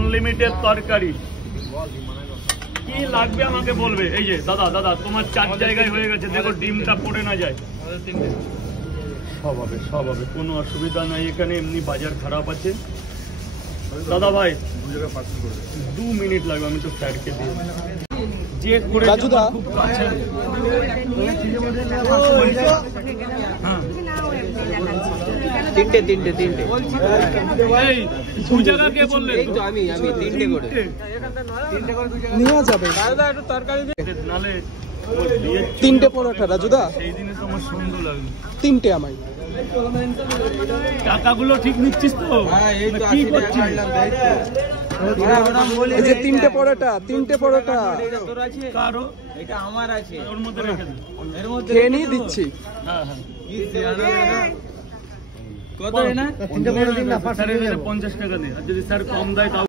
Unlimited তরকারি। কি লাগবে আমাকে বলবে। এই যে দাদা দাদা তোমার 4 জায়গায় হয়ে গেছে, দেখো ডিমটা পড়ে না যায়। সব হবে কোনো অসুবিধা নাই এখানে। এমনি বাজার খারাপ আছে দাদা ভাই। 2 মিনিট লাগবে, আমি তো স্যারকে দিয়ে যে করে খুব কাছে। তিনটে এই পূজাটা কে বললেন? আমি 3টে করে নিয়ে যাবে নালে 3টে পরোটা রাজুদা। সেই দিনে তো আমার সুন্দর লাগলো। 3টে আমায়। টাকাগুলো ঠিক নিচ্ছিস তো? কি করছিস? এই যে 3টে পরোটা কারো এটা আমার আছে, ওর মধ্যে রেখে দে। খেয়ে নিয়ে দিচ্ছি। হ্যাঁ কত না? 50 টাকা দে, আর যদি স্যার কম দেয় তাও